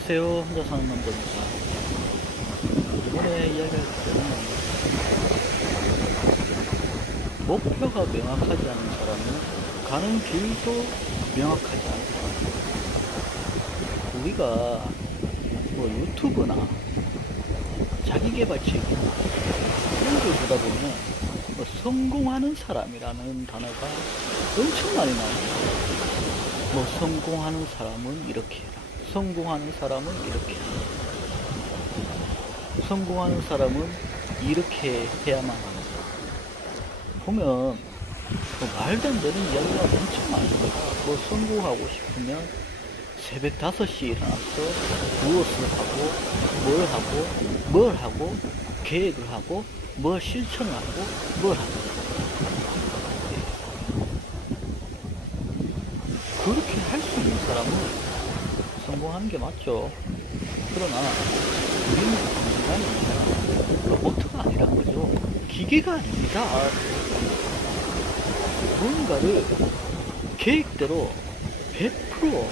안녕하세요. 혼자 사는 남자입니다. 이번에 이야기할 주제는 목표가 명확하지 않은 사람은 가는 길도 명확하지 않은 사람. 우리가 뭐 유튜브나 자기계발책이나 이런 걸 보다 보면 뭐 성공하는 사람이라는 단어가 엄청 많이 나옵니다. 뭐 성공하는 사람은 이렇게 해라. 성공하는 사람은 이렇게 해라. 성공하는 사람은 이렇게 해야만 합니다. 보면 뭐 말도 안 되는 이야기가 엄청 많습니다. 뭐 성공하고 싶으면 새벽 5시에 일어나서 무엇을 하고 뭘 하고 계획을 하고 뭘 실천을 하고 뭘 하고 그렇게 할 수 있는 사람은 성공하는 게 맞죠. 그러나 우리는 인간입니다. 로봇가 아니란 거죠. 기계가 아닙니다. 뭔가를 계획대로 100%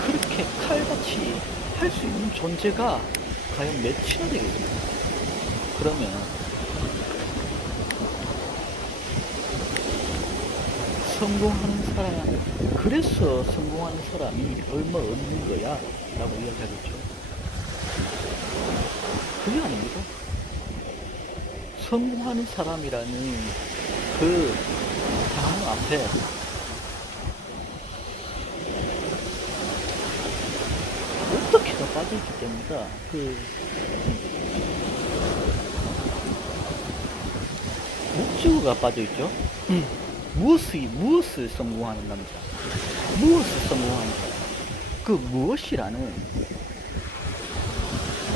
그렇게 칼같이 할 수 있는 존재가 과연 몇이나 되겠습니까? 그러면 성공하는 사람, 그래서 성공하는 사람이 얼마 없는 거야 라고 이야기하겠죠. 그게 아닙니다. 성공하는 사람이라는 그 단어 앞에 어떻게 더 빠져있기 때문이다. 목적어가 빠져있죠. 무엇을 성공하는 남자, 무엇을 성공하는 사람, 그 무엇이라는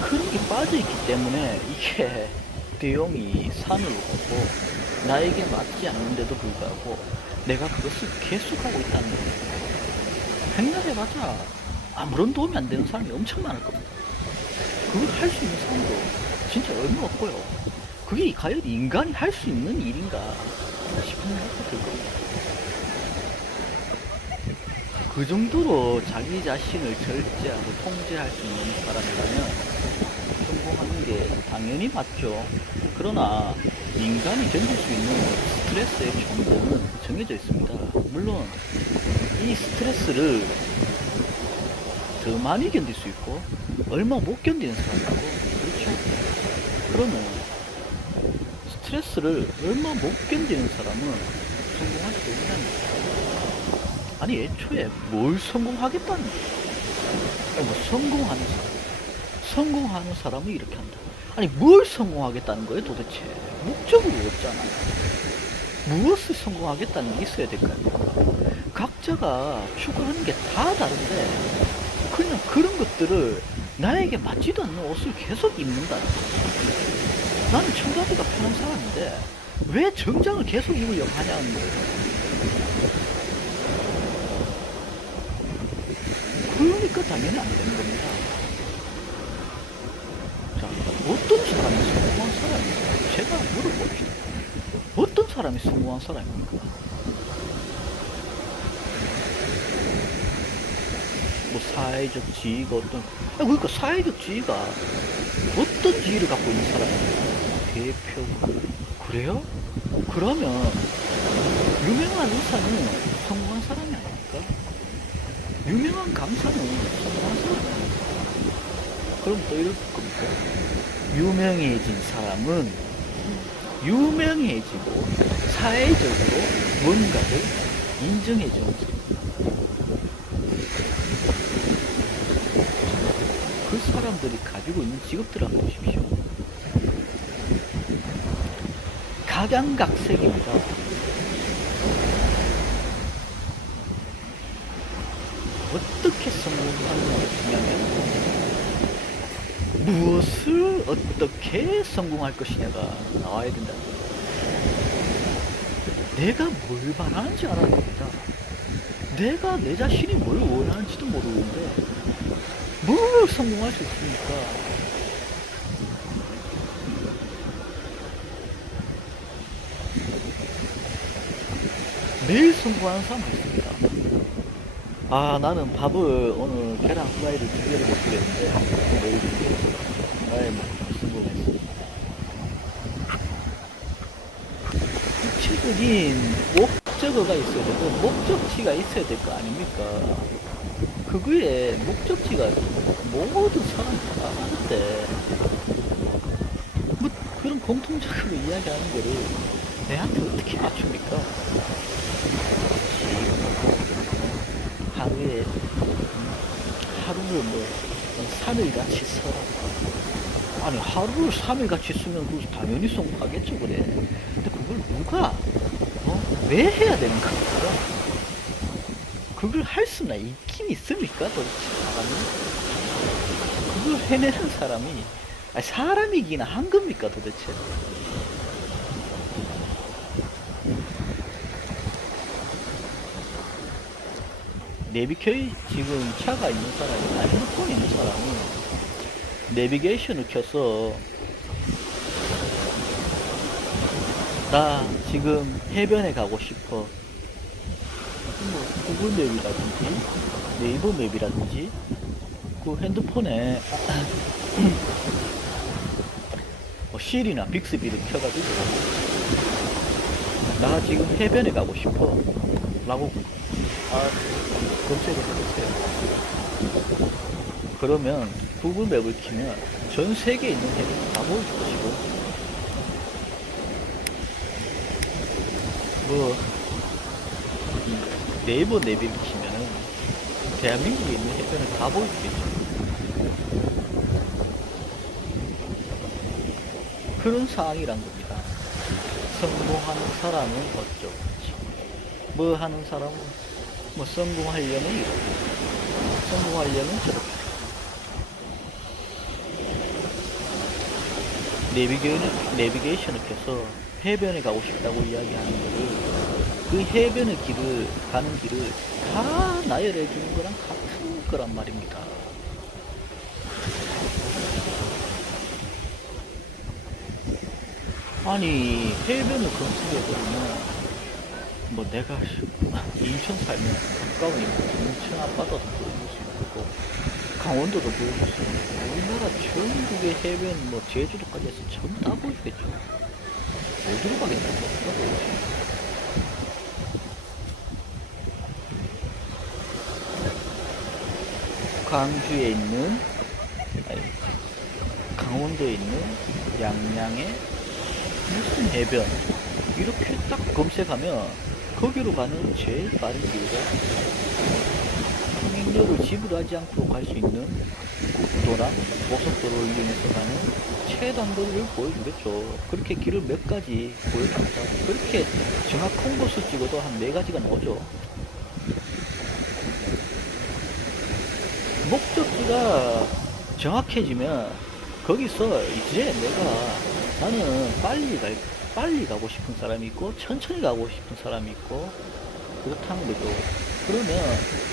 그런 게 빠져있기 때문에 이게 내용이 산으로 가고 나에게 맞지 않는데도 불구하고 내가 그것을 계속하고 있다는 거예요. 백날해봤자 아무런 도움이 안 되는 사람이 엄청 많을 겁니다. 그걸 할 수 있는 사람도 진짜 얼마 없고요. 그게 과연 인간이 할 수 있는 일인가 싶은 생각도 들 겁니다. 그 정도로 자기 자신을 절제하고 통제할 수 있는 사람이라면 성공하는 게 당연히 맞죠. 그러나 인간이 견딜 수 있는 스트레스의 총량은 정해져 있습니다. 물론 이 스트레스를 더 많이 견딜 수 있고 얼마 못 견디는 사람이고, 그렇죠? 그러면 스트레스를 얼마 못 견디는 사람은 성공할 수 없다는 거예요. 아니 애초에 뭘 성공하겠다는 거예요? 뭐 성공하는 사람은 이렇게 한다. 아니 뭘 성공하겠다는 거예요 도대체? 목적으로 없잖아요. 무엇을 성공하겠다는 게 있어야 될까요? 각자가 추구하는 게 다 다른데 그냥 그런 것들을 나에게 맞지도 않는 옷을 계속 입는다는 거예요. 나는 청바지가 편한 사람인데 왜 정장을 계속 입으려고 하냐는 거예요. 그러니까 당연히 안 되는 겁니다. 자, 어떤 사람이 성공한 사람입니까? 제가 물어봅시다. 어떤 사람이 성공한 사람입니까? 뭐 사회적 지위가 그러니까 사회적 지위가 어떤 지위를 갖고 있는 사람입니까? 대표. 그래요? 그러면 유명한 의사는 성공한 사람이 아닙니까? 유명한 강사는 성공한 사람이 아닙니까? 그럼 또 이럴 겁니까? 유명해진 사람은 유명해지고 사회적으로 뭔가를 인정해주는 사람. 그 사람들이 가지고 있는 직업들을 한번 보십시오. 각양각색입니다. 어떻게 성공하느냐가 중요하면 무엇을 어떻게 성공할 것이냐가 나와야 된다는 거예요. 내가 뭘 바라는지 알아야 됩니다. 내가 내 자신이 뭘 원하는지도 모르는데 뭘 성공할 수 있습니까? 매일 성공하는 사람도 있습니다. 아, 나는 밥을 오늘 계란 후라이를 2개를 먹기로 했는데 내일 준비해서 나의 목표 성공했어. 구체적인 목적어가 있어야 되고 목적지가 있어야 될 거 아닙니까? 그거에 목적지가 모든 사람이 다 다른데 뭐 그런 공통적으로 이야기하는 거를 내한테 어떻게 맞춥니까? 하루에 하루를 뭐 3일 같이 써라. 아니 하루를 3일 같이 쓰면 그 당연히 성공하겠죠 그래. 근데 그걸 누가 왜 해야 되는 겁니까? 그걸 할 수나 있긴 있습니까 도대체 사람이? 그걸 해내는 사람이 아니, 사람이기나 한 겁니까 도대체? 내비케이 지금 차가 있는 사람이 아니 핸드폰 있는 사람이 내비게이션을 켜서 나 지금 해변에 가고 싶어. 뭐 구글 맵이라든지 네이버 맵이라든지 그 핸드폰에 뭐 실이나 빅스비를 켜가지고 나 지금 해변에 가고 싶어 라고 검색을 해보세요. 그러면 구글 맵을 키면 전 세계에 있는 해변이 다 보여줄 것이고 뭐 네이버 내비를 키면은 대한민국에 있는 해변을 다 보여주겠죠. 그런 상황이란 겁니다. 성공하는 사람은 어쩌고 뭐 하는 사람은 뭐 성공하려면 이렇게 성공하려면 저렇게 내비게이션을 켜서 해변에 가고 싶다고 이야기하는 거를 그 해변의 길을 가는 길을 다 나열해 주는 거랑 같은 거란 말입니다. 아니 해변을 검색해보면 뭐 내가 인천 살면 가까운 인천 앞바다도 보여줄 수 있고 강원도도 보여줄 수 있고 우리나라 전국의 해변 뭐 제주도까지 해서 전부 다 보여주겠죠. 어디로 가겠다는 겁니까 도대체? 광주에 있는 아니, 강원도에 있는 양양의 무슨 해변 이렇게 딱 검색하면 거기로 가는 제일 빠른 길과 통행료를 지불하지 않고 갈 수 있는 국도랑 고속도로를 이용해서 가는 최단거리를 보여주겠죠. 그렇게 길을 몇 가지 보여줍니다. 그렇게 정확한 곳을 찍어도 한 4가지가 나오죠. 목적지가 정확해지면 거기서 이제 나는 빨리 가고 싶은 사람이 있고 천천히 가고 싶은 사람이 있고 그렇다는 거죠. 그러면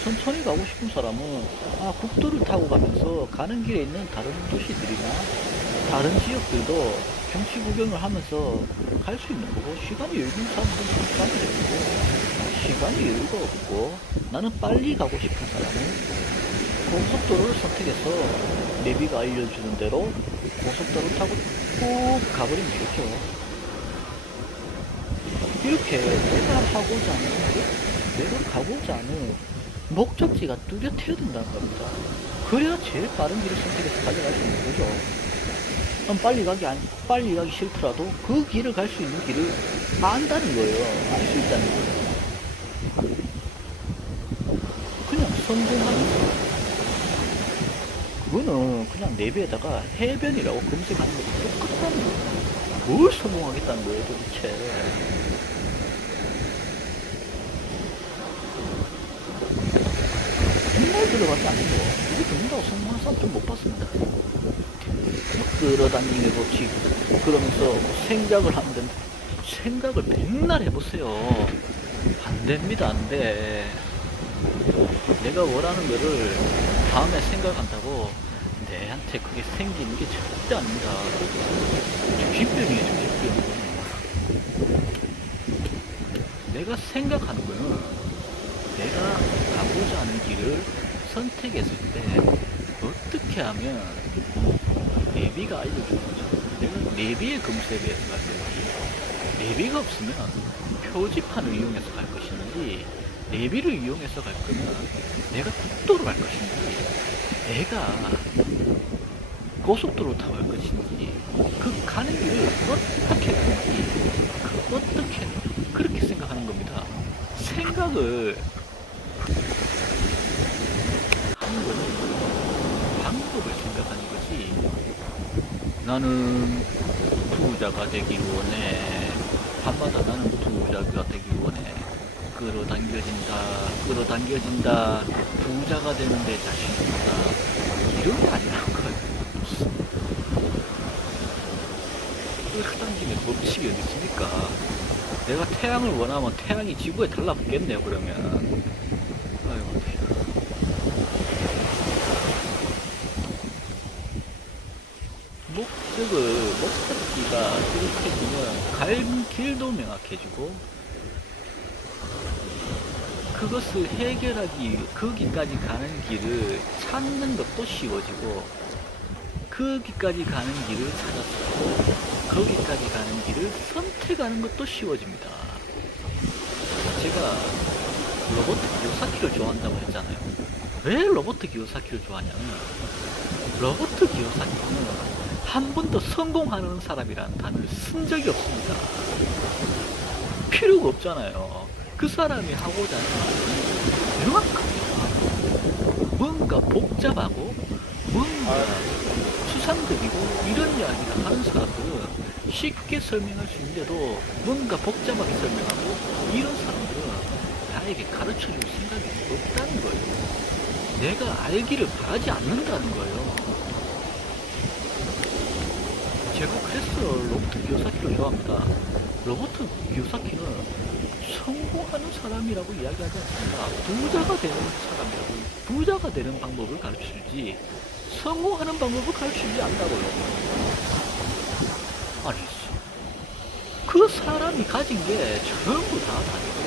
천천히 가고 싶은 사람은 국도를 타고 가면서 가는 길에 있는 다른 도시들이나 다른 지역들도 경치 구경을 하면서 갈 수 있는 거고 시간이 여유 있는 사람들은 시간이 여유고 시간이 여유가 없고 나는 빨리 가고 싶은 사람은 고속도로를 선택해서 내비가 알려주는 대로 고속도로 타고 쭉 가버리면 되겠죠. 이렇게 내가 가고자 하는 목적지가 뚜렷해야 된다는 겁니다. 그래야 제일 빠른 길을 선택해서 가져갈 수 있는 거죠. 그럼 빨리 가기 싫더라도 그 길을 갈 수 있는 길을 안다는 거예요. 알 수 있다는 거예요. 그냥 성공하는 거. 그거는 그냥 내비에다가 해변이라고 검색하는 것도 똑같다는 거예요. 뭘 성공하겠다는 거예요 도대체. 정말 들어봤지 않는 거. 이거 듣는다고 성공한 사람 좀 못 봤습니다. 끌어당기는 법칙 그러면서 생각을 하면 된다. 생각을 맨날 해보세요. 안 됩니다. 안 돼. 내가 원하는 거를 다음에 생각한다고 내한테 그게 생기는 게 절대 아닙니다. 정신병이에요, 정신병. 내가 생각하는 거는 내가 가고 가고자 하는 길을 선택했을 때 어떻게 하면 내비가 알려주는 거죠. 내가 내비의 금수에 대해서 갈 건지, 내비가 없으면 표지판을 이용해서 갈 것인지, 내비를 이용해서 갈 거면 내가 국도로 갈 것인지, 내가 고속도로 타고 갈 것인지, 그 가는 길을 어떻게 가는지, 어떻게 그렇게 생각하는 겁니다. 생각을 하는 거지, 방법을 생각하는 거지. 나는 부자가 되길 원해. 밤마다 나는 부자가 되길 원해. 끌어당겨진다. 부자가 되는데 자신이 없다. 이런 게 아니라는 거예요. 끌어당김의 법칙이 어디 있습니까? 내가 태양을 원하면 태양이 지구에 달라붙겠네요, 그러면. 아이고, 목적지가 뚜렷해지면 갈 길도 명확해지고, 그것을 해결하기, 거기까지 가는 길을 찾는 것도 쉬워지고, 거기까지 가는 길을 찾았고, 거기까지 가는 길을 선택하는 것도 쉬워집니다. 제가 로버트 기요사키를 좋아한다고 했잖아요. 왜 로버트 기요사키를 좋아하냐면, 로버트 기요사키는 한 번도 성공하는 사람이라는 단어를 쓴 적이 없습니다. 필요가 없잖아요. 그 사람이 하고자 하는 말이 명확합니다. 뭔가 복잡하고 뭔가 추상적이고 이런 이야기를 하는 사람들은 쉽게 설명할 수 있는데도 뭔가 복잡하게 설명하고, 이런 사람들은 나에게 가르쳐줄 생각이 없다는 거예요. 내가 알기를 바라지 않는다는 거예요. 제가 그래서 로버트 기요사키를 좋아합니다. 로버트 기요사키는 성공하는 사람이라고 이야기하지 않습니다. 부자가 되는 사람이라고, 부자가 되는 방법을 가르쳐주지 성공하는 방법을 가르치지 않는다고요. 아니, 그 사람이 가진 게 전부 다 다르고,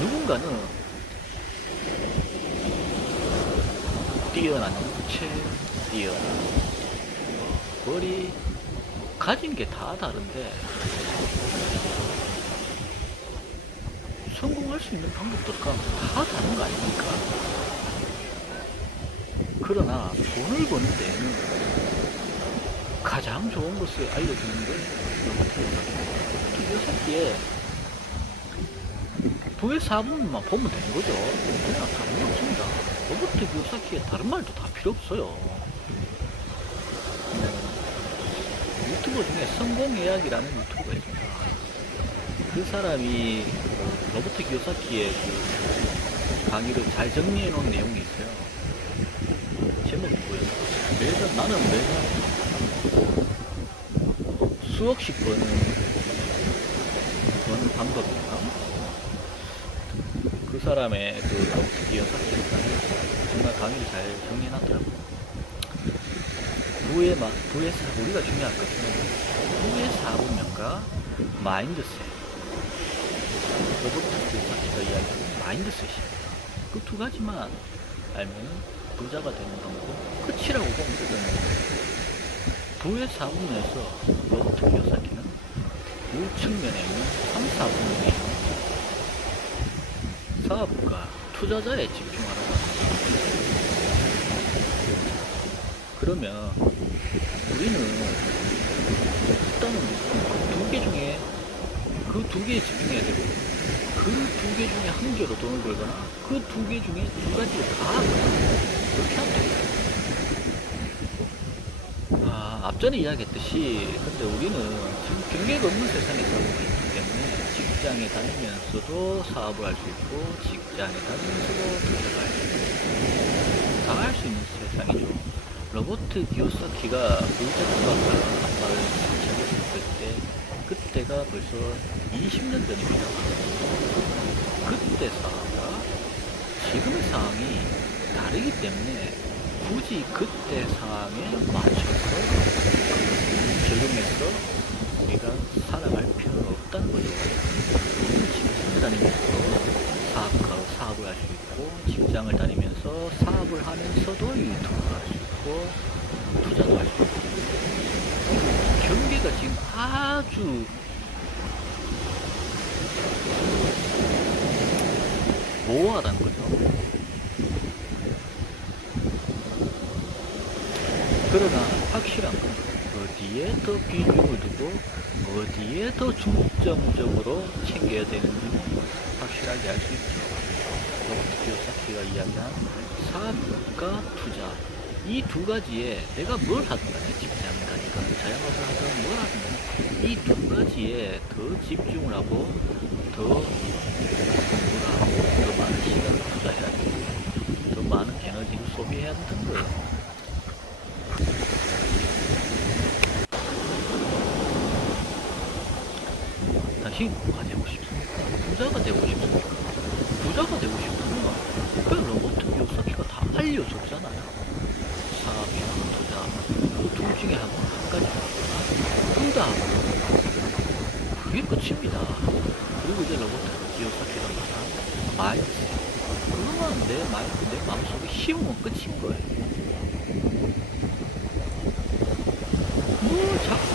누군가는 뛰어난 육체, 뛰어난 머리, 가진 게 다 다른데 성공할 수 있는 방법도 다 다른 거 아닙니까? 그러나 돈을 버는 데에는 가장 좋은 것을 알려주는 게 로버트 기요사키의 부의 4분만 보면 되는 거죠. 그냥 다른 게 없습니다. 로버트 기요사키의 다른 말도 다 필요 없어요. 유튜버 중에 성공예약이라는 유튜버가 있습니다. 그 사람이 로버트 기요사키의 그 강의를 잘 정리해 놓은 내용이 있어요. 제목이 뭐예요? 나는 매달 수억씩 버는 방법인가? 그 사람의 그 로버트 기요사키의 강의, 정말 강의를 잘 정리해 놨더라고요. 우리가 중요한 것은 부의 4분면과 마인드셋. 로버트 기요사키가 이야기하는 마인드셋입니다. 그 두 가지만 알면 부자가 되는 방법 끝이라고 보면 되거든요. 부의 4분면에서 로버트 기요사키는 우측면에 있는 3, 4분면에 있는 사업가, 투자자에 집중하라고 합니다. 그러면 우리는 일단은 두 개 중에 그 두 개에 집중해야 되고, 그 두 개 중에 한 개로 돈을 벌거나 그 두 개 중에 두 가지를 다 하거나, 그렇게 하면 됩니다. 앞전에 이야기했듯이, 근데 우리는 지금 경계가 없는 세상에 살고 있기 때문에 직장에 다니면서도 사업을 할 수 있고, 직장에 다니면서도 투자를 할 수 있고, 다 할 수 있는 세상이죠. 로버트 기요사키가 부자국가가 말을 시작했을 때, 그때가 벌써 20년 전입니다. 그때 상황과 지금의 상황이 다르기 때문에 굳이 그때 상황에 맞춰서 적용해서 우리가 살아갈 필요는 없다는 거죠. 우리는 직장에 다니면서 사업가로 사업을 사업을 할 수 있고, 직장을 다니면서 사업을 하면서도 유튜브를 할 수 있고, 투자도 할 수 있고. 경계가 지금 아주 모호하다는 거죠. 그러나 확실한 건 어디에 더 비중을 두고 어디에 더 중점적으로 챙겨야 되는지는 확실하게 알 수 있죠. 로버트 키요사키가 이야기한 사업과 투자, 이 두 가지에 내가 뭘 하든 간에 직장 다니든 자영업을 하든 뭘 하든 간에 이 두 가지에 더 집중을 하고 더 공부를 하고 더 많은 시간을 투자해야 되고 더 많은 에너지를 소비해야 된다는 거예요. 당신 뭐가 되고 싶습니까? 부자가 되고 싶습니까? 부자가 되고 싶으면 그 로버트 키요사키가 다 알려줬잖아요. 사업이나 투자, 그 둘 중에 한 가지 둘다 그게 끝입니다. 그리고 이제 로버트 키요사키가 말한 마인드, 그거만 내 마음속에 심으면 끝인 거예요. 뭐 자꾸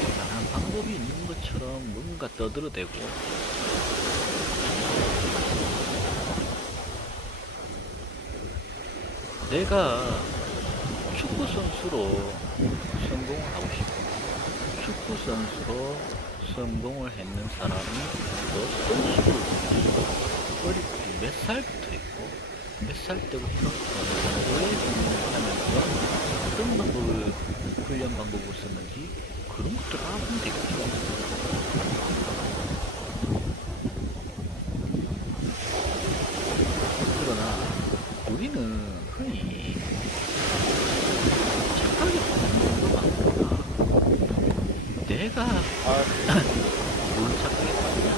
대단한 방법이 있는 것처럼 뭔가 떠들어대고, 내가 축구 선수로 성공을 하고 싶고 축구 선수로 성공을 했는 사람이 어떤 식으로 어릴 때 몇 살부터 있고 몇 살 때부터 어느 정도의 하면서 어떤 방법을 훈련 방법을 썼는지 그런 것들 알아보면 되겠죠. 그러나 우리는 흔히 착하게 보는 경우가 많구나. 내가 뭘 착하게 봤냐?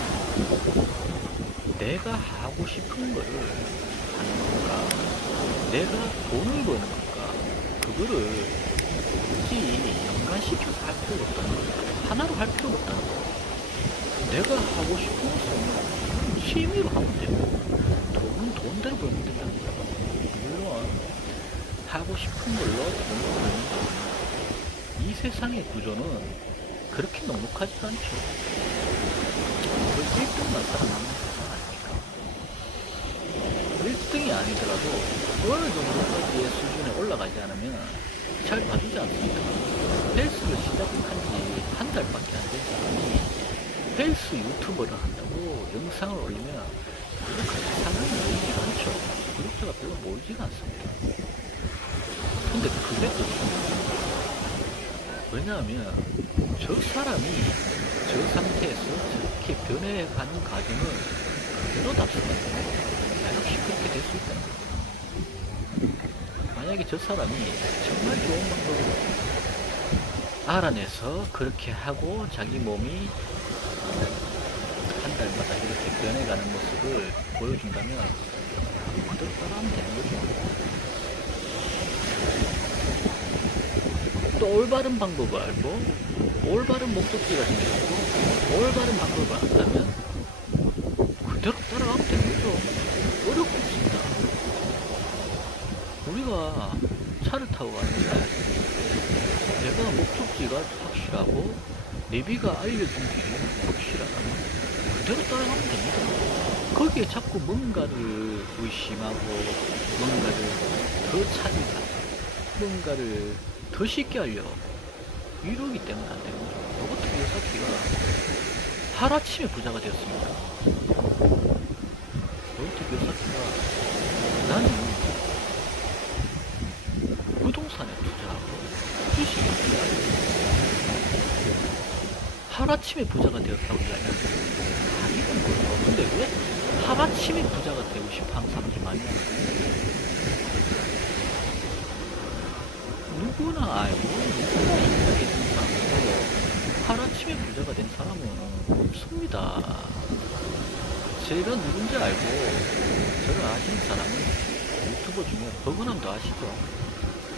내가 하고 싶은 거를 하는 건가? 내가 돈을 버는 건가? 그거를 굳이 연관시켜서 할 필요가 없다는 거야. 하나로 할 필요가 없다는 거야. 내가 하고 싶은 것은 취미로 하면 되고, 돈은 돈대로 벌면 된다는 거야. 물론 하고 싶은 걸로 돈을 벌는 거는 이 세상의 구조는 그렇게 넉넉하지가 않죠. 그 1등만 살아남는 세상 아닙니까? 1등이 아니더라도 어느 정도까지의 수준에 올라가지 않으면 잘 봐주지 않습니까? 헬스를 시작한 지 한 달밖에 안 된 사람이 헬스 유튜버를 한다고 영상을 올리면 그렇게 사람이 모이지가 않죠. 구독자가 별로 모이지가 않습니다. 근데 그게 또 중요해요. 왜냐하면 저 사람이 저 상태에서 저렇게 변해가는 과정을 그대로 답습하면 나 역시 그렇게 될 수 있다는 거예요. 만약에 저 사람이 정말 좋은 방법을 알아내서 그렇게 하고 자기 몸이 한 달마다 이렇게 변해가는 모습을 보여준다면 그대로 따라하면 되는 거죠. 또 올바른 방법을 알고 올바른 목적지가 생기고 올바른 방법을 안다면 그대로 따라가면 되는 거죠. 어렵고 없습니다. 우리가 차를 타고 가는데 내가 목적지가 확실하고 내비가 알려준 길이 확실하다면 그대로 따라가면 됩니다. 거기에 자꾸 뭔가를 의심하고 뭔가를 더 찾으려, 뭔가를 더 쉽게 하려 이러기 때문에 안 되는 거죠. 로버트 키요사키가 하루아침에 부자가 되었습니다. 로버트 키요사키가 나는 부동산에 투자하고 주식에 투자하고 하루아침에 부자가 되었다고 이야기하는 아니는 거예요. 근데 왜 하루아침에 부자가 되고 싶어 하는 사람들이 많이 하는 누구나 알고 누구나 인정해 주는 사람이고 하루아침에 부자가 된 사람은 없습니다. 제가 누군지 알고 저를 아시는 사람은 유튜버 중에 버거남도 아시죠?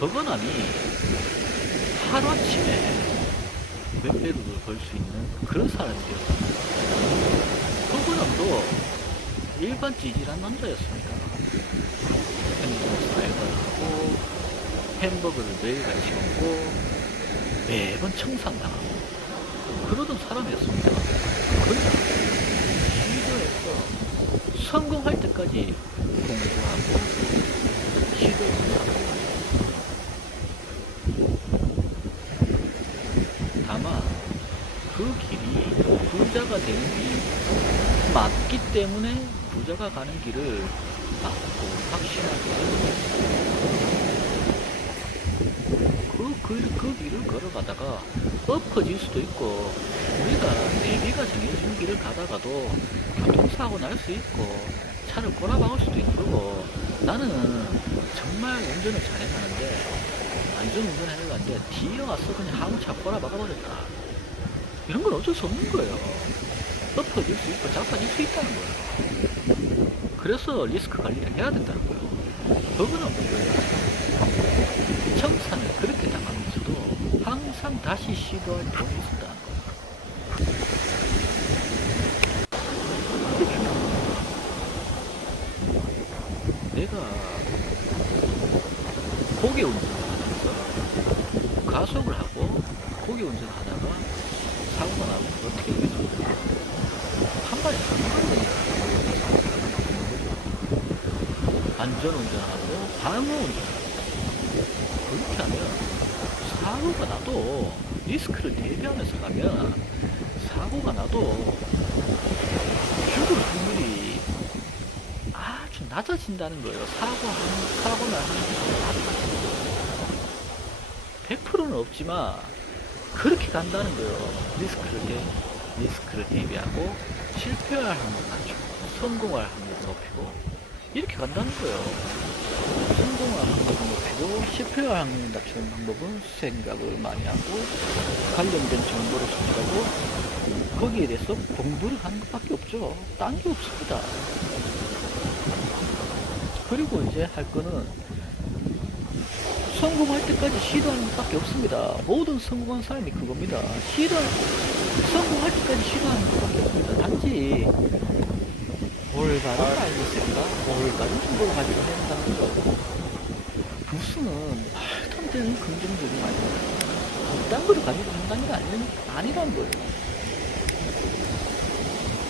버거남이 하루아침에 몇백억을 벌 수 있는 그런 사람이 되었습니다. 버거남도 일반 찌질한 남자였습니다. 햄버거 알바를 하고 햄버거를 매일같이 먹고 매번 청산당하고 그러던 사람이었습니다. 그러나 시도해서 성공할 때까지 공부하고 시도했습니다. 다만 그 길이 부자가 되는 길이 맞기 때문에 부자가 가는 길을 맞고 확신하게 그 길을 걸어가다가 엎어질 수도 있고 우리가 내비가 정해진 길을 가다가도 교통사고 날 수 있고 차를 꼬라박을 수도 있는 거고 나는 정말 운전을 잘해가는데 안전운전 해가는데 뒤에 와서 그냥 아무 차 꼬라박아 버렸다. 이런 건 어쩔 수 없는 거예요. 엎어질 수 있고 자빠질 수 있다는 거예요. 그래서 리스크 관리를 해야 된다는 거예요. 법은 없는 거예요. 청산을 그렇게 당하면서도 항상 다시 시도할 돈이 있었다는 거예요. 그게 중요합니다. 내가 고개 운전을 하면서 가속을 하고 고개 운전을 하다가 사고가 나면 어떻게 되겠습니까? 한 발에 가는 거니까 안전운전하고 방어운전하고 그렇게 하면 사고가 나도 리스크를 대비하면서 가면 사고가 나도 죽을 확률이 아주 낮아진다는 거예요. 사고날 확률이 낮아진다는 거예요. 100%는 없지만 그렇게 간다는 거예요. 리스크를 대비하고 실패할 확률을 낮추고 성공할 확률을 높이고 이렇게 간다는 거예요. 성공할 확률을 높이고 실패할 확률을 낮추는 방법은 생각을 많이 하고 관련된 정보를 수집하고 거기에 대해서 공부를 하는 것밖에 없죠. 딴 게 없습니다. 그리고 이제 할 거는 성공할 때까지 시도하는 것밖에 없습니다. 모든 성공한 사람이 그겁니다. 성공할 때까지 시도하는 것밖에 없습니다. 단지 올바른 알겠습니다. 올바른 정보를 가지고 한다는 거. 무슨 말도 안 되는 긍정적인 말이에요. 그딴 거를 가지고 한다는 게 아니란 거예요.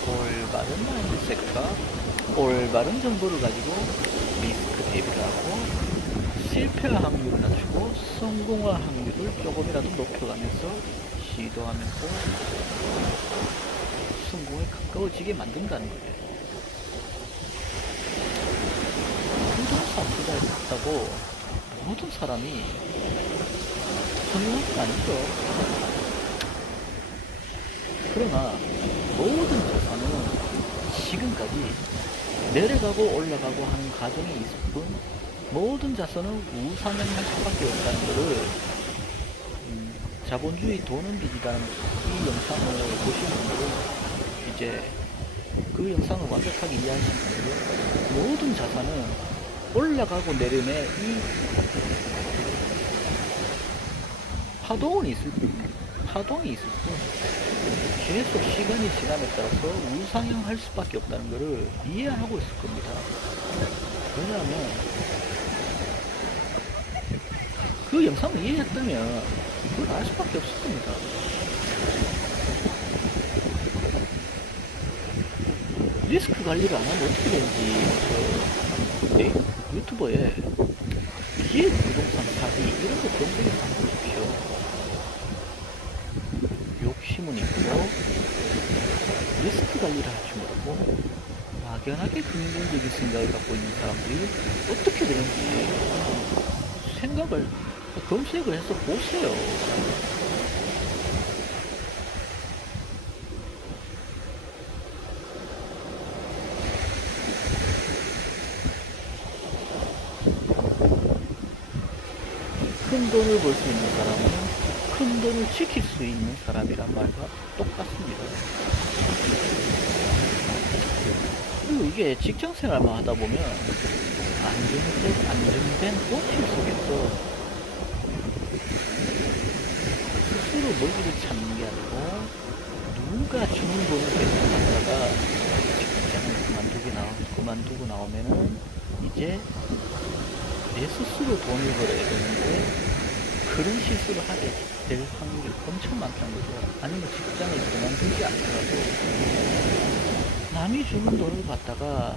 올바른 마인드셋과 올바른 정보를 가지고 리스크 대비를 하고 실패할 확률을 낮추고 성공할 확률을 조금이라도 높여가면서 시도하면서 성공에 가까워지게 만든다는 거예요. 부동산 투자를 했다고 모든 사람이 성공한 건 아니죠. 그러나 모든 자산은 지금까지 내려가고 올라가고 하는 과정이 있을 뿐 모든 자산은 우상향할 수밖에 없다는 것을 자본주의 돈은 빚이라는 이 영상을 보신 분들은 이제 그 영상을 완벽하게 이해하신 분들은 모든 자산은 올라가고 내림에 이 파동이 있을 뿐 계속 시간이 지남에 따라서 우상향할 수밖에 없다는 것을 이해하고 있을 겁니다. 왜냐하면 그 영상을 이해했다면 그걸 알 수밖에 없을 겁니다. 리스크 관리를 안 하면 어떻게 되는지 유튜버에 기획 부동산 사기 이런 거 검색해서 한번 보십시오. 욕심은 있고 리스크 관리를 할 줄 모르고 막연하게 긍정적인 생각을 갖고 있는 사람들이 어떻게 되는지 검색을 해서 보세요. 큰 돈을 벌 수 있는 사람은 큰 돈을 지킬 수 있는 사람이란 말과 똑같습니다. 그리고 이게 직장 생활만 하다 보면 안정된 호텔 속에서 스스로 먹이를 찾는 게 아니고 누가 주는 돈을 계속 받다가 직장을 그만두게 그만두고 나오면은 이제 내 스스로 돈을 벌어야 되는데 그런 실수를 하게 될 확률이 엄청 많다는 거죠. 아니면 직장을 그만두지 않더라도 남이 주는 돈을 갖다가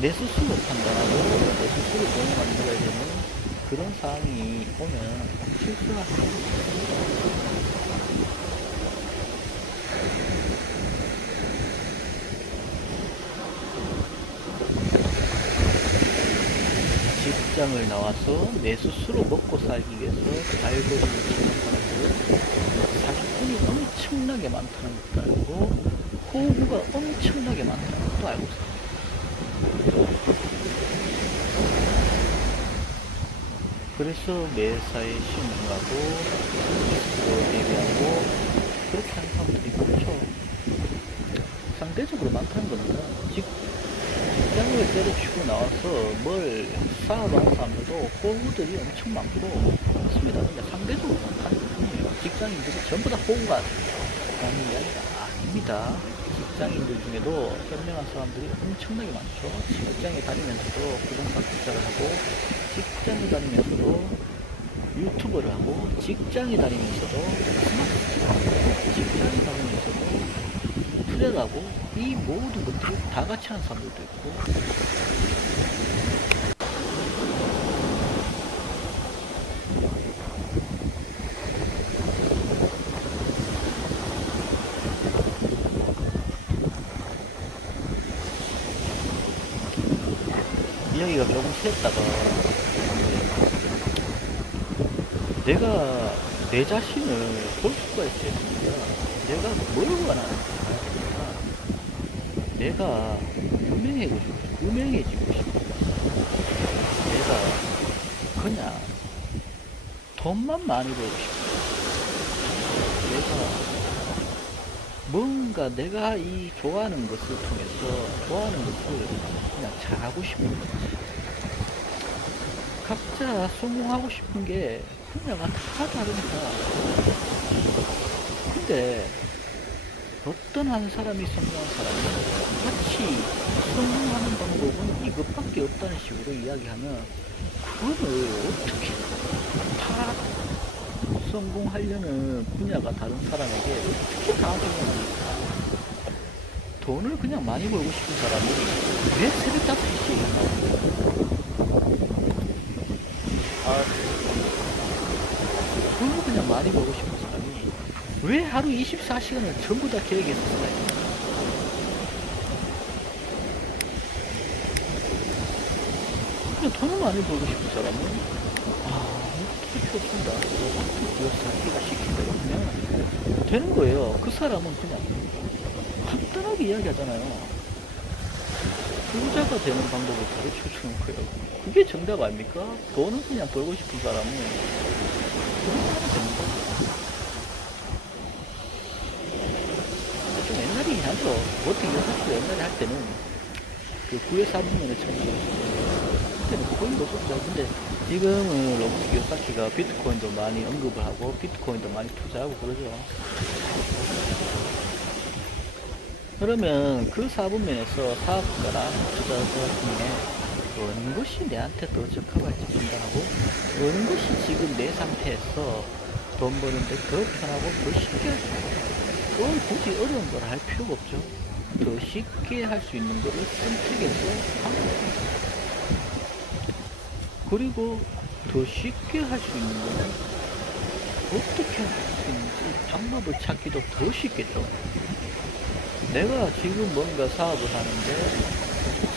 내 스스로 판단하고 내 스스로 돈을 만들어야 되는 그런 상황이 오면 실수를 하게 됩니다. 직장을 나와서 내 스스로 먹고 살기 위해서 발버둥을 치는 사람들은 사기꾼이 엄청나게 많다는 것도 알고 호구가 엄청나게 많다는 것도 알고 있습니다. 그래서 매사에 신중하고 리스크를 대비하고 그렇게 하는 사람들이 많죠. 상대적으로 많다는 겁니다. 직장을 때려치고 나와서 뭘 사업하는 사람들도 호구들이 엄청 많고 그렇습니다. 그냥 상대적으로 많다는 것뿐이에요. 직장인들이 전부 다 호구가 많은 이야기가 아닙니다. 직장인들 중에도 현명한 사람들이 엄청나게 많죠. 직장에 다니면서도 부동산 투자를 하고 직장에 다니면서도 유튜버를 하고 직장에 다니면서도 스마트폰을 하고 직장에 다니면서도 투자를 하고 이 모든 것들을 다 같이 하는 사람들도 있고 이야기가 조금 새었다가 내가 내 자신을 볼 수가 있어야 됩니다. 내가 뭘 원하는지 알아야 됩니다. 내가 유명해지고 싶어. 내가 그냥 돈만 많이 벌고 싶어. 내가 뭔가 내가 이 좋아하는 것을 통해서 좋아하는 것을 그냥 잘하고 싶은 거지. 각자 성공하고 싶은 게 분야가 다 다릅니다. 근데 어떤 한 사람이 성공한 사람이 같이 성공하는 방법은 이것밖에 없다는 식으로 이야기하면 그거를 어떻게 다 성공하려는 분야가 다른 사람에게 어떻게 다 적용합니까? 돈을 그냥 많이 벌고 싶은 사람이 왜 새벽 5시에 일어나요? 돈을 그냥 많이 벌고 싶은 사람이 왜 하루 24시간을 전부 다 계획해서 살아요? 그냥 돈을 많이 벌고 싶은 사람은 필요 없습니다. 로봇 기업 자기가 시킨다고 하면 되는 거예요. 그 사람은 그냥 간단하게 이야기하잖아요. 부자가 되는 방법을 가르쳐 주는 거예요. 그게 정답 아닙니까? 돈을 그냥 벌고 싶은 사람은 그렇게 하면 됩니다. 좀 옛날이긴 하죠. 어떻게 사실 옛날에 할 때는 그 9회 4분면에 그때는 거의 없었죠. 근데 지금은 로버트 기요사키가 비트코인도 많이 언급을 하고 비트코인도 많이 투자하고 그러죠. 그러면 그 4분면에서 사업가랑 투자자 중에 어느 것이 내한테 더 적합할지 판단하고 어느 것이 지금 내 상태에서 돈 버는데 더 편하고 더 쉽게 할 수 있고 그걸 굳이 어려운 걸 할 필요가 없죠. 더 쉽게 할 수 있는 거를 선택해서 하는 겁니다. 그리고 더 쉽게 할 수 있는 거는 어떻게 할 수 있는지 방법을 찾기도 더 쉽겠죠. 내가 지금 뭔가 사업을 하는데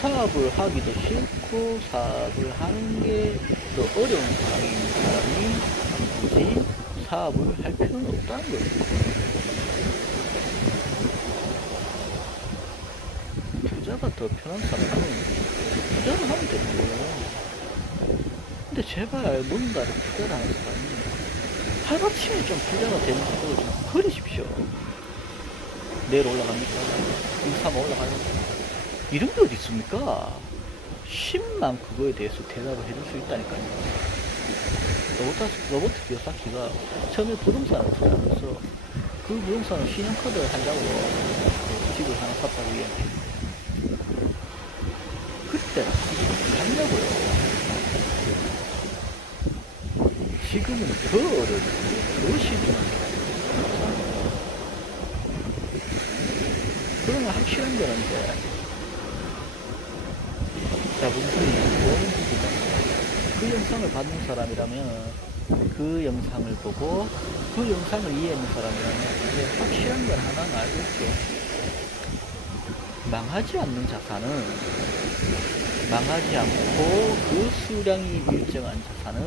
사업을 하기도 싫고 사업을 하는 게 더 어려운 상황인 사람이 굳이 사업을 할 필요는 없다는 거예요. 투자가 더 편한 사람은 투자를 하면 되는 거예요. 근데 제발 뭔가를 투자를 하는 사람이 하루아침에 좀 부자가 되는 생각을 좀 버리십시오. 내일 올라갑니까? 인사만 올라가요? 이런 게 어디 있습니까? 10만 그거에 대해서 대답을 해줄 수 있다니까요. 로버트 기요사키가 처음에 부동산을 투자하면서 그 부동산을 신용카드를 한 장으로 집을 하나 샀다고 이야기해요. 그때랑 같냐고요. 지금은 더 어려워. 더 시중한 그러나 확실한 거는 이제 자본주의 그 영상을 받는 사람이라면 그 영상을 보고 그 영상을 이해하는 사람이라면 이제 확실한 건 하나는 알고 있죠. 망하지 않는 자산은 망하지 않고 그 수량이 일정한 자산은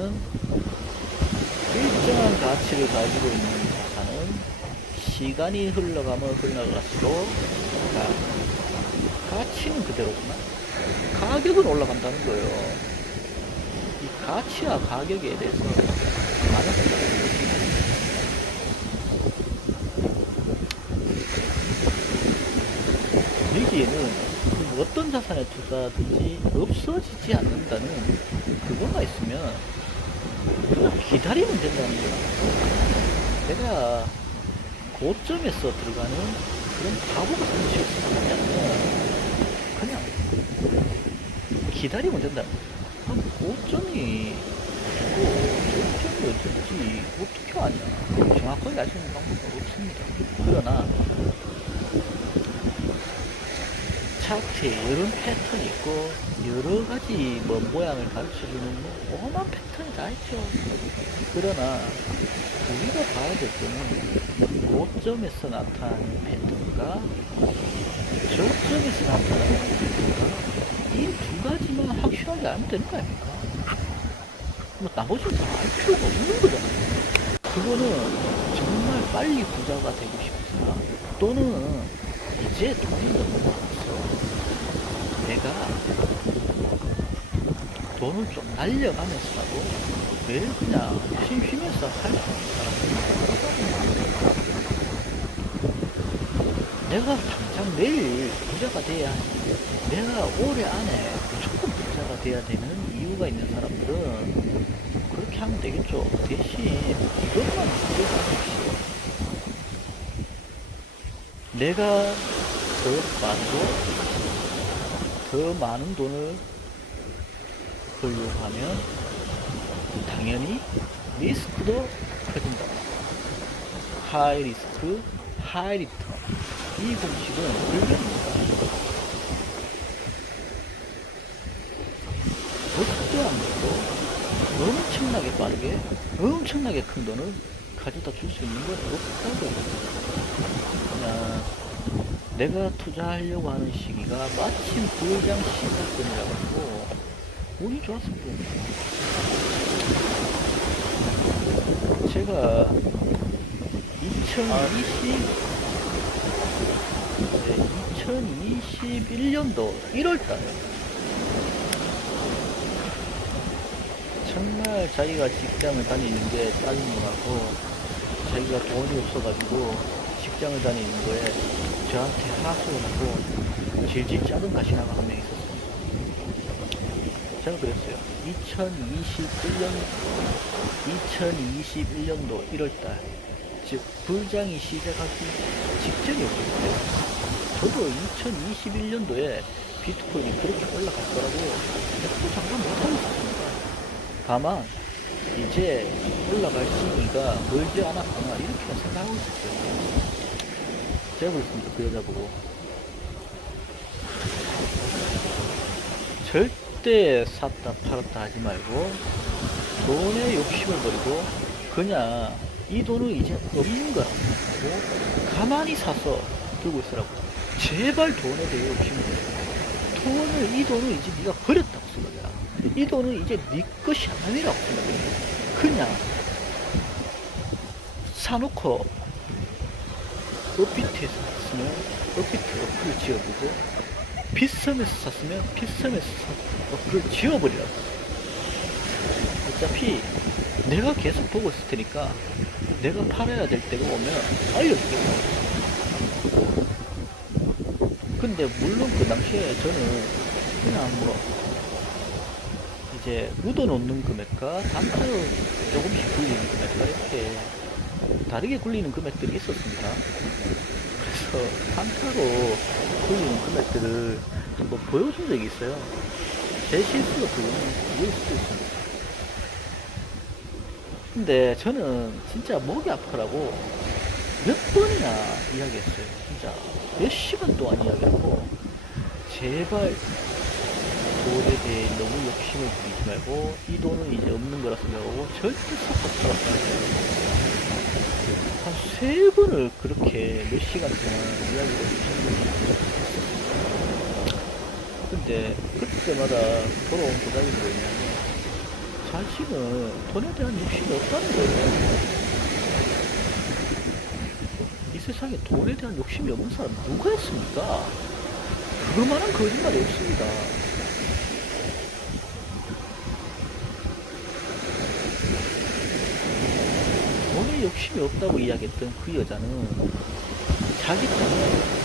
일정한 가치를 가지고 있는 자산은 시간이 흘러가면 흘러갈수록 가치는 그대로구나. 가격은 올라간다는 거예요. 이 가치와 가격에 대해서 많은 생각을 여기에는 어떤 자산에 투자든지 없어지지 않는다는 그거가 있으면 그냥 기다리면 된다는 거야. 내가 고점에서 들어가는 그런 바보가 생길 수 있지 않으면 그냥 기다리면 된다. 고점이 저점이 어딘지 어떻게 아냐. 정확하게 알 수 있는 방법은 없습니다. 그러나 차트에 이런 패턴이 있고 여러 가지 뭐 모양을 가르쳐주는 뭐 오만 패턴이 다 있죠. 그러나 우리가 봐야 될 때는 고점에서 나타나는 패턴과 저점에서 나타나는 패턴과 이 두 가지만 확실하게 알면 되는 거 아닙니까? 뭐 나머지는 다 알 필요가 없는 거잖아요. 그거는 정말 빨리 부자가 되고 싶으나 또는 이제 돈이 너무 많아서 내가 돈을 좀 날려가면서라도 매일 그냥 심심해서 할 수 있는 사람은 내가 당장 내일 부자가 돼야 내가 올해 안에 무조건 부자가 돼야 되는 이유가 있는 사람들은 그렇게 하면 되겠죠. 대신 이것만 기억하십시오. 내가 더 많은 돈을 벌려고 하면 당연히 리스크도 커진다. 하이 리스크, 하이 리턴. 이 공식은 불변입니다. 어떠한 것도 엄청나게 빠르게, 엄청나게 큰 돈을 가져다 줄 수 있는 건 없다고. 그냥 내가 투자하려고 하는 시기가 마침 부장 시작권이라 가지고 운이 좋았습니다. 제가 2021년도 1월달에 정말 자기가 직장을 다니는 게 짜증나고 자기가 돈이 없어가지고 직장을 다니는 거에 저한테 하소를 하고 질질 짜던 가시나가 한 명 있었습니다. 제가 그랬어요. 2021년도 1월달 즉 불장이 시작하기 직전이었거든요. 저도 2021년도에 비트코인이 그렇게 올라갔더라고요. 또 잠깐 못하고 있었습니다. 다만 이제 올라갈 시기가 멀지 않았구나 이렇게 생각하고 있었어요. 제가 그랬습니다. 그 여자 보고 절대 샀다 팔았다 하지 말고 돈에 욕심을 버리고 그냥 이 돈은 이제 없는 거라고 가만히 사서 들고 있으라고. 제발 돈에 대해 욕심을 버리고 이 돈을 이제 네가 버렸다고 생각해라. 이 돈은 이제 네 것이 아니라고 생각해. 그냥 사놓고 업비트에서 샀으면 업비트 어플을 지어두고 빗썸에서 샀으면 빗썸에서 어플을 지워버리라고. 어차피 내가 계속 보고 있을 테니까 내가 팔아야 될 때가 오면 알려주겠다. 근데 물론 그 당시에 저는 그냥 뭐 이제 묻어놓는 금액과 단타로 조금씩 굴리는 금액과 이렇게 다르게 굴리는 금액들이 있었습니다. 그래서 단타로 굴리는 금액들을 한번 보여준 적이 있어요. 제 실수가 그거일 수도 있습니다. 근데 저는 진짜 목이 아프라고 몇 번이나 이야기했어요. 진짜 몇 시간 동안 이야기했고, 제발 돈에 대해 너무 욕심을 부리지 말고 이 돈은 이제 없는 거라 생각하고 절대 섞어 팔았다는 거예요. 한 세 번을 그렇게 몇 시간 동안 이야기를 해주셨는데, 근데 그때마다 돌아온 대답이 뭐냐면 자식은 돈에 대한 욕심이 없다는 거예요. 이 세상에 돈에 대한 욕심이 없는 사람 누가 있습니까? 그만한 거짓말이 없습니다. 돈에 욕심이 없다고 이야기했던 그 여자는 자기 딴에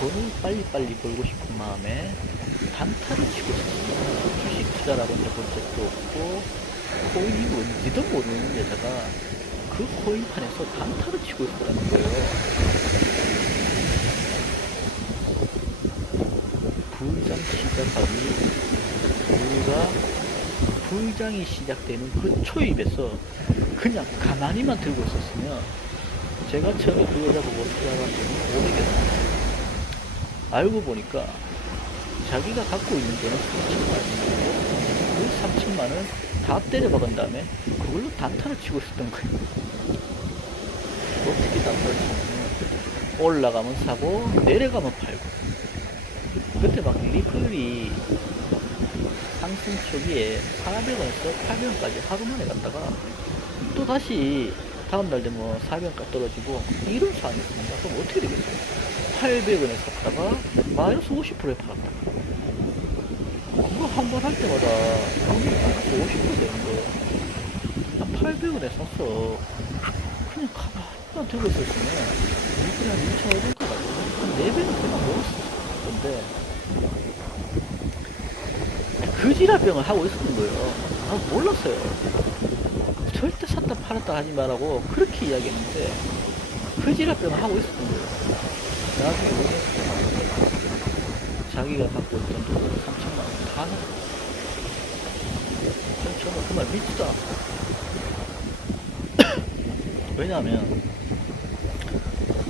돈을 빨리빨리 벌고 싶은 마음에 단타를 치고 있었습니다. 주식 투자라고 해본 적도 없고 코인이 뭔지도 모르는 여자가 그 코인판에서 단타를 치고 있었다는 거예요. 불장 시작하기 불과 불장이 시작되는 그 초입에서 그냥 가만히만 들고 있었으면, 제가 처음에 그 여자 보고 투자한 돈이 500이었습니다. 알고 보니까 자기가 갖고 있는 돈은 3천만 원이고 그 3천만 원 다 때려박은 다음에 그걸로 단타를 치고 있었던 거예요. 어떻게 단타를 치냐면 올라가면 사고 내려가면 팔고, 그때 막 리플이 상승 초기에 400원에서 800원까지 하루 만에 갔다가 또 다시 다음날 되면 400원까지 떨어지고 이런 상황이었습니다. 그럼 어떻게 되겠어요? 800원에 샀다가 마이너스 50%에 팔았다. 그거 한 번 할 때마다 돈이 마이너스 50% 되는 거예요. 한 800원에 샀어. 그냥 가만히만 들고 있었으면 리플이 한 2,500원 가지고 한 4배는 그냥 먹었을 건데 그지랄병을 하고 있었던 거예요. 아, 몰랐어요. 절대 샀다 팔았다 하지 말라고 그렇게 이야기했는데 그지랄병을 하고 있었던 거예요. 나중에 보니까 자기가 갖고 있던 돈 3천만 원 다 샀어요. 저는 그 말 믿지도 않았어요. 왜냐하면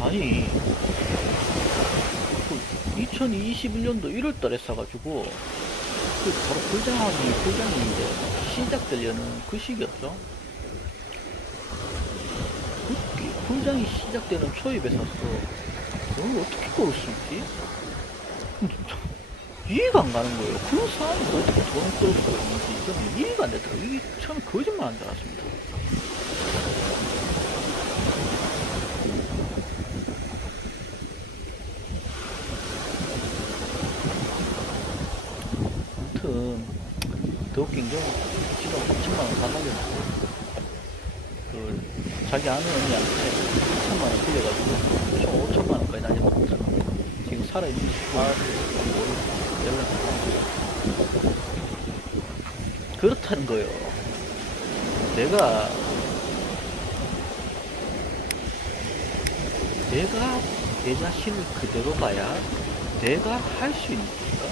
아니 그 2021년도 1월달에 사가지고 그 바로 불장이 이제 시작되려는 그 시기였죠. 그 불장이 시작되는 초입에 샀어. 그걸 어떻게 끌을 수 있지? 이해가 안 가는 거예요. 그런 상황에서 어떻게 돈을 끌을 수가 있는지 저는 이해가 안 되더라고요. 이게 처음에 거짓말 한 줄 알았습니다. 아무튼 더 웃긴 게 지금 3천만 원 다 날려놨고 그 자기 아는 언니한테 2천만 원 빌려가지고 총 5천만 원까지 날려놨더라고요. 지금 살아있는지 모르겠어요. 연락. 그렇다는 거예요. 내가 내 자신을 그대로 봐야 내가 할 수 있는 건가?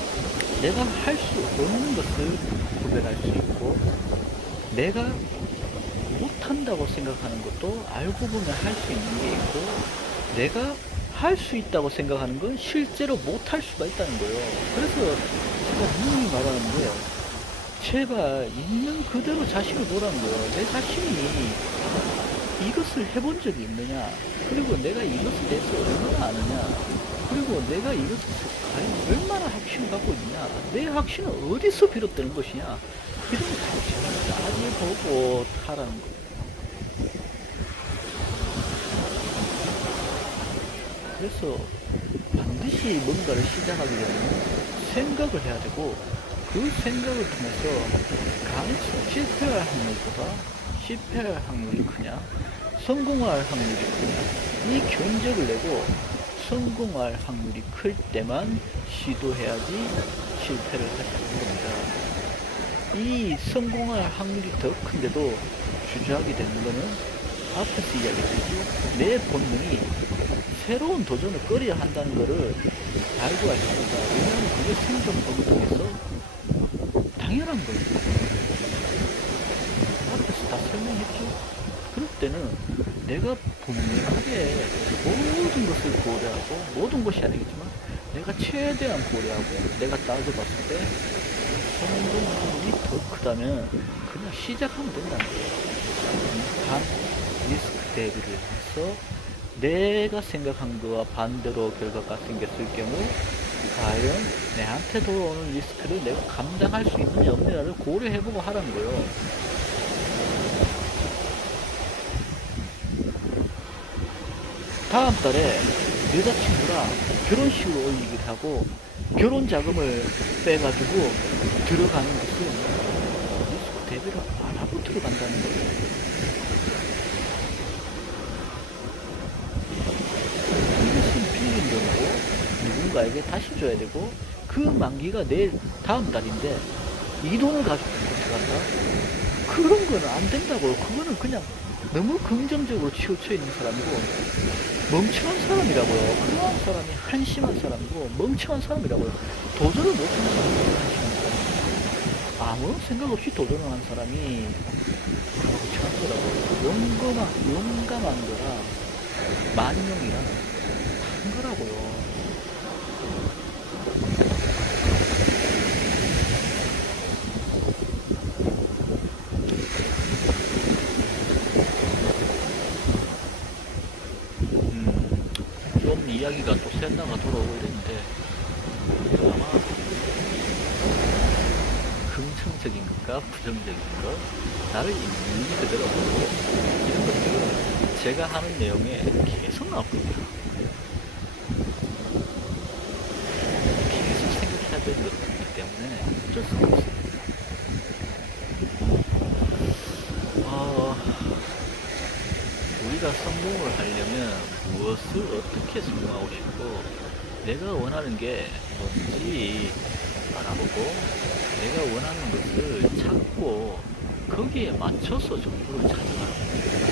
내가 할 수 없는 것을 구별할 수 있고, 내가 못한다고 생각하는 것도 알고 보면 할 수 있는 게 있고, 내가 할 수 있다고 생각하는 건 실제로 못할 수가 있다는 거예요. 그래서 제가 분명히 말하는 게 제발 있는 그대로 자신을 보라는 거예요. 내 자신이 이것을 해본 적이 있느냐, 그리고 내가 이것에 대해서 얼마나 아느냐, 그리고 내가 이것을 과연 얼마나 확신을 갖고 있느냐, 내 확신은 어디서 비롯되는 것이냐, 이런 것을 제가 따져보고 하라는 거예요. 그래서 반드시 뭔가를 시작하기 전에 생각을 해야 되고, 그 생각을 통해서 가능성 실패할 확률보다 실패할 확률이 크냐, 성공할 확률이 크냐, 이 견적을 내고 성공할 확률이 클 때만 시도해야지 실패를 할 수 있는 겁니다. 이 성공할 확률이 더 큰데도 주저하게 되는 거는 앞에서 이야기했듯이 내 본능이 새로운 도전을 꺼려야 한다는 거를 알고 있습니다. 왜냐하면 그게 생존 본능에서 당연한 거예요. 앞에서 다 설명했죠. 그럴 때는 내가 분명하게 모든 것을 고려하고, 모든 것이 아니겠지만 내가 최대한 고려하고, 내가 따져봤을 때 성공률이 더 크다면 그냥 시작하면 된다는 거예요. 반 리스크 대비를 해서 내가 생각한 거와 반대로 결과가 생겼을 경우 과연 내한테 돌아오는 리스크를 내가 감당할 수 있느냐 없느냐를 고려해보고 하라는 거예요. 다음 달에 여자친구랑 결혼식을 올리기로 하고 결혼 자금을 빼가지고 들어가는 것은 리스크 대비를 안 하고 들어간다는 거예요. 이것은 빌린 돈이고 누군가에게 다시 줘야 되고 그 만기가 내일 다음 달인데 이 돈을 가지고 들어간다? 그런 거는 안 된다고요. 그거는 그냥 너무 긍정적으로 치우쳐 있는 사람이고 멍청한 사람이라고요. 그러한 사람이 한심한 사람이고 멍청한 사람이라고요. 도전을 못하는 사람이 한심한 사람이고 아무 생각 없이 도전을 한 사람이 멍청한 거라고요. 용감한 거랑 만용이랑 다른 거라고요. 좀 이야기가 또 샌나가 돌아오고 이랬는데 아마 긍정적인 것과 부정적인 것, 나를 있는 그대로 보고 이런 것들은 제가 하는 내용에 계속 나옵니다. 계속 생각해야 되는 것들이기 때문에 어쩔 수가 없어요. 우리가 성공을 하려면 무엇을 어떻게 성공하고 싶고 내가 원하는 게 뭔지 알아보고 내가 원하는 것을 찾고 거기에 맞춰서 정보를 찾아가는 거예요.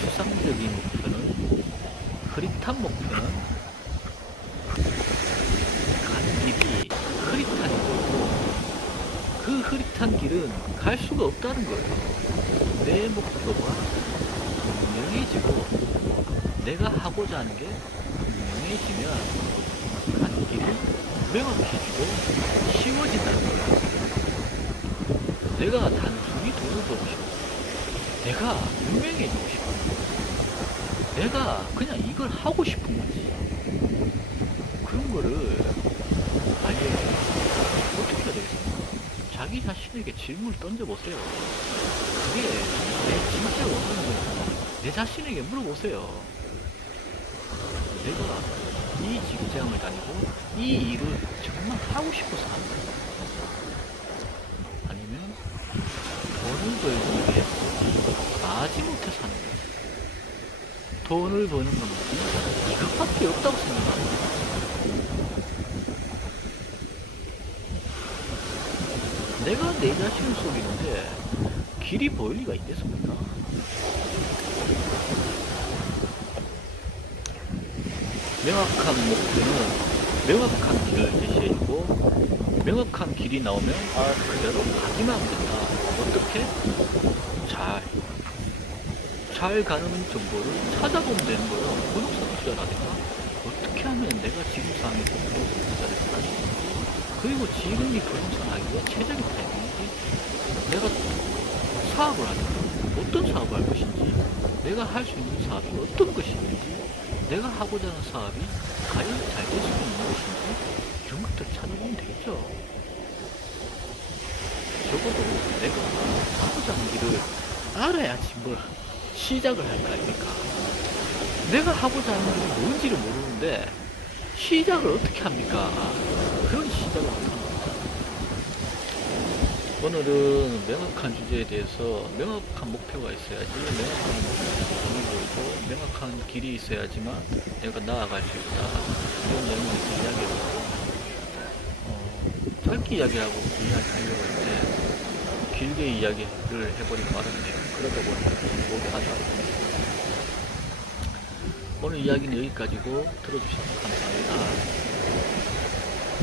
추상적인 목표는, 흐릿한 목표는 가는 길이 흐릿한 거고 그 흐릿한 길은 갈 수가 없다는 거예요. 내 목표가 분명해지고 내가 하고자 하는 게 분명해지면 가는 길이 명확해지고 쉬워진다는 거예요. 내가 단순히 돈을 벌고 싶어. 내가 유명해지고 싶어. 내가 그냥 이걸 하고 싶은 거지. 그런 거를 알려면 어떻게 해야 되겠습니까? 자기 자신에게 질문을 던져보세요. 그게 내 진짜 원하는 거니까 내 자신에게 물어보세요. 내가 이 직장을 다니고 이 일을 정말 하고 싶어서 하는 거야? 아니면 돈을 벌기 위해서 마지 못해서 하는 거야? 돈을 버는 방법이 이것밖에 없다고 생각합니다. 내가 내 자신을 속이는데 길이 보일 리가 있겠습니까? 명확한 목표는 명확한 길을 제시해주고 명확한 길이 나오면 그대로 가기만 하면 된다. 어떻게? 잘 가는 정보를 찾아보면 되는 거예요. 부동산 투자라든가 어떻게 하면 내가 지금 상황에서 부동산 투자를 할 수 있는지 그리고 지금 이 부동산 하기가 최적의 타이밍인지 내가 사업을 하든가 어떤 사업을 할 것인지 내가 할 수 있는 사업이 어떤 것이 있는지 내가 하고자 하는 사업이 과연 잘 될 수 있는 것인지 이런 것들을 찾아보면 되겠죠. 적어도 내가 하고자 하는 길을 알아야지 뭘 시작을 할 거 아닙니까? 내가 하고자 하는 길이 뭔지를 모르는데 시작을 어떻게 합니까? 그런 시작을 못합니다. 오늘은 명확한 주제에 대해서 명확한 목표가 있어야지 명확한 돈이 보이고 명확한 길이 있어야지만 내가 나아갈 수 있다. 이런 내용에서 이야기해보고 짧게 이야기하려고 했는데 길게 이야기를 해버리고 말았네요. 그러다 보니까 모두 하지 않습니다. 오늘 이야기는 여기까지고 들어주셔서 감사합니다.